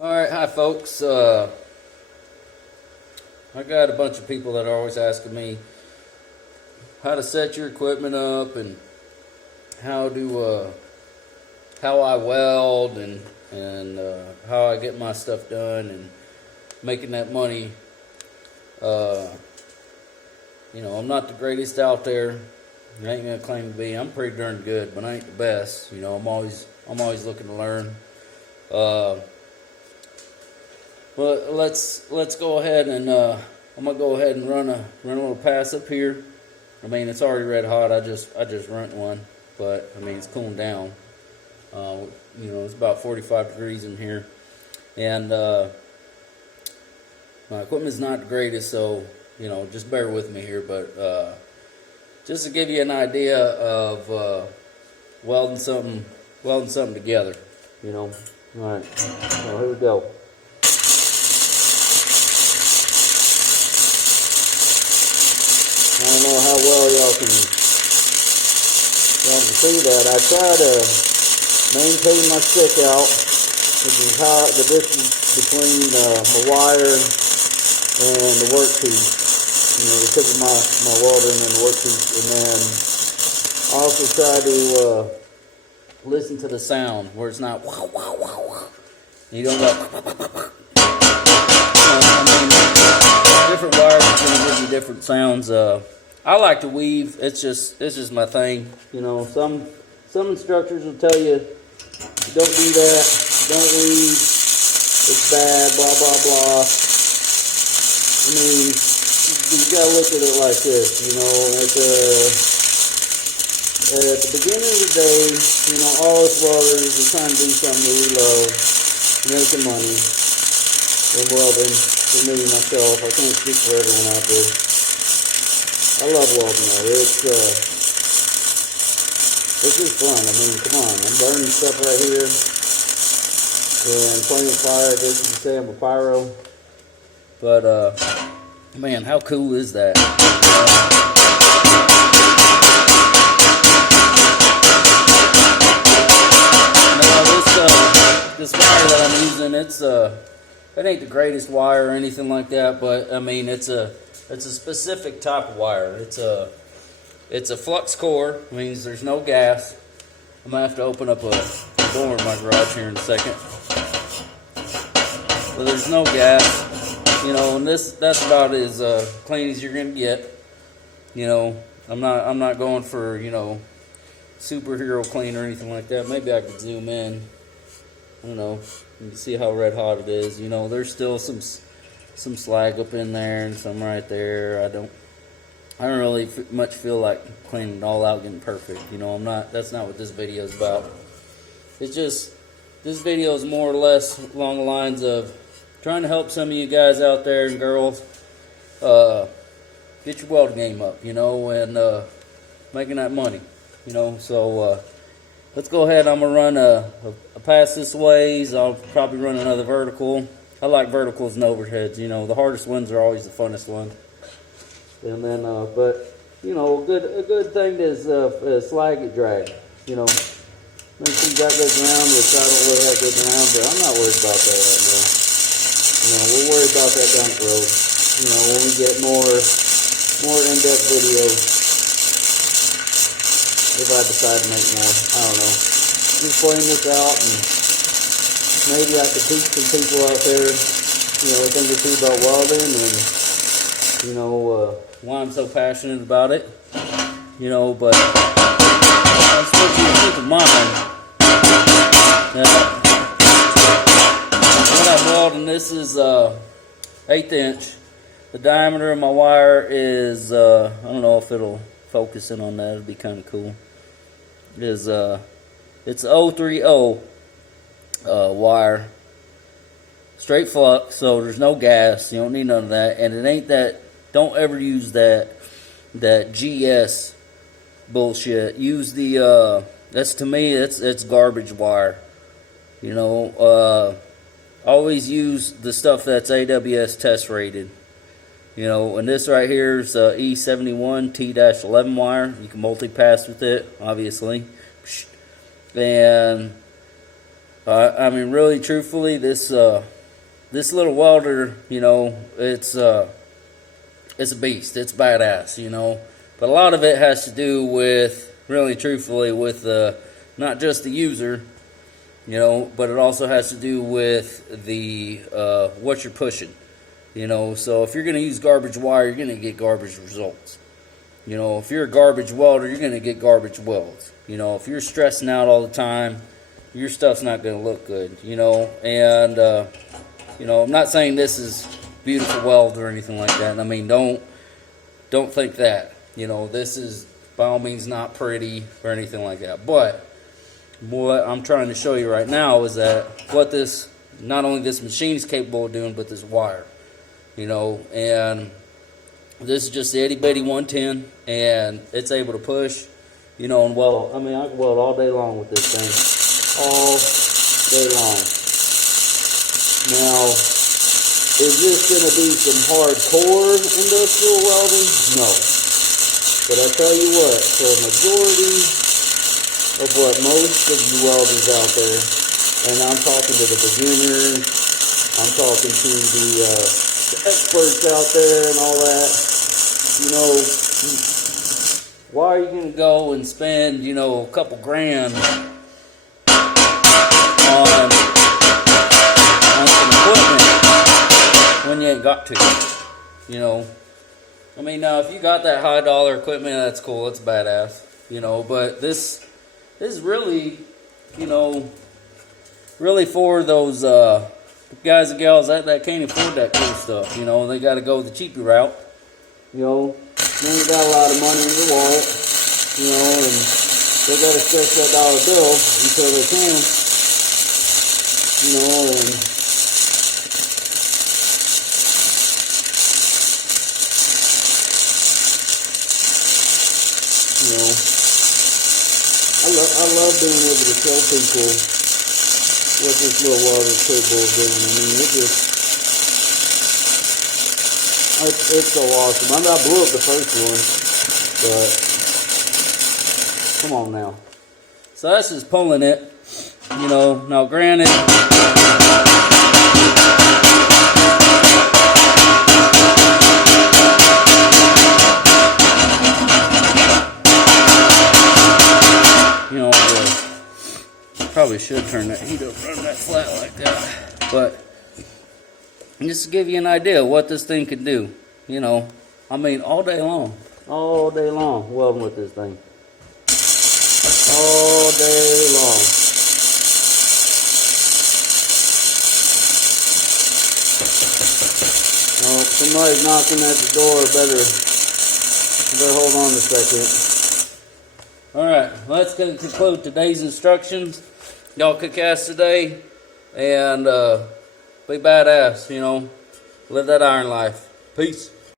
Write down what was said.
Alright, hi folks. I got a bunch of people that are always asking me how to set your equipment up and how I weld and how I get my stuff done and making that money. I'm not the greatest out there. I ain't gonna claim to be. I'm pretty darn good, but I ain't the best. I'm always looking to learn. But let's go ahead and I'm gonna go ahead and run a little pass up here. I mean, it's already red hot. I just run one, but I mean it's cooling down. It's about 45 degrees in here, and my equipment's not the greatest, so just bear with me here. But just to give you an idea of welding something together. All right. So here we go. I don't know how well y'all can see that. I try to maintain my stick out, which is how the distance between my wire and the workpiece, the tip of my welding and the workpiece. And then I also try to listen to the sound where it's not wow wow wow wow. You don't go. Different wires are going to give you different sounds. I like to weave. It's just my thing. Some instructors will tell you don't do that, don't weave, it's bad, blah blah blah. I mean, you gotta look at it like this. At the beginning of the day, all us welders are trying to do something that we love, making money, and welding. For me, myself, I can't speak for everyone out there. I love welding though. It's just fun. I mean, come on. I'm burning stuff right here. And playing with fire. I guess you could say I'm a pyro. But, man, how cool is that? This wire that I'm using, it ain't the greatest wire or anything like that, but I mean it's a specific type of wire. It's a flux core, means there's no gas. I'm gonna have to open up a door in my garage here in a second. But there's no gas, and that's about as clean as you're gonna get. I'm not going for superhero clean or anything like that. Maybe I could zoom in. I don't know. You can see how red hot it is. There's still some slag up in there and some right there. I don't really much feel like cleaning it all out, getting perfect. That's not what this video is about. It's just, this video is more or less along the lines of trying to help some of you guys out there and girls get your welding game up, and making that money, so let's go ahead. I'm going to run a pass this ways. I'll probably run another vertical. I like verticals and overheads. The hardest ones are always the funnest ones. And then, a good thing is slag get dragged. Make sure you got good ground, which I don't really have good ground, but I'm not worried about that right now. We'll worry about that down the road. When we get more in-depth videos. If I decide to make more, I don't know. Just playing this out, and maybe I could teach some people out there, a thing or two about welding, and why I'm so passionate about it. But I just want you to keep in mind that what I'm welding, this is 1/8 inch. The diameter of my wire is I don't know if it'll focus in on that. It'd be kind of cool. It's 030 wire, straight flux, so there's no gas. You don't need none of that, and it ain't that. Don't ever use that GS bullshit. Use the that's, to me, it's garbage wire. Always use the stuff that's AWS test rated. And this right here is E71 T-11 wire. You can multi-pass with it, obviously. And I mean, really, truthfully, this little welder, you know, it's a beast. It's badass, you know. But a lot of it has to do with, really, truthfully, with not just the user, you know, but it also has to do with the what you're pushing, you know. So if you're going to use garbage wire, you're going to get garbage results. You know, if you're a garbage welder, you're going to get garbage welds. You know, if you're stressing out all the time, your stuff's not going to look good, you know. And, you know, I'm not saying this is beautiful weld or anything like that. I mean, don't think that. You know, this is by all means not pretty or anything like that. But what I'm trying to show you right now is that what this, not only this machine is capable of doing, but this wire, you know. And this is just the itty bitty 110, and it's able to push, you know, and weld. I mean, I can weld all day long with this thing, all day long. Now, is this going to be some hardcore industrial welding? No. But I tell you what, for a majority of what most of you welders out there, and I'm talking to the beginners, I'm talking to the experts out there and all that, you know, why are you going to go and spend, you know, a couple grand on some equipment when you ain't got to, you know? I mean, now, if you got that high dollar equipment, that's cool, it's badass, you know, but this is really, you know, really for those guys and gals that can't afford that cool stuff, you know. They got to go the cheapy route, you know. They ain't got a lot of money in their wallet, you know, and they got to stretch that dollar bill until they can, you know. And you know, I love being able to show people what this little welder is capable of doing. I mean, it's so awesome. I mean, I blew up the first one, but come on now. So that's just pulling it, you know. Now, granted, you know, probably should turn that heat up, run that flat like that, but just to give you an idea of what this thing can do, you know. I mean, all day long welding with this thing, all day long. Oh, somebody's knocking at the door. Better hold on a second. Alright, let's conclude today's instructions. Y'all kick ass today, and be badass, you know. Live that iron life. Peace.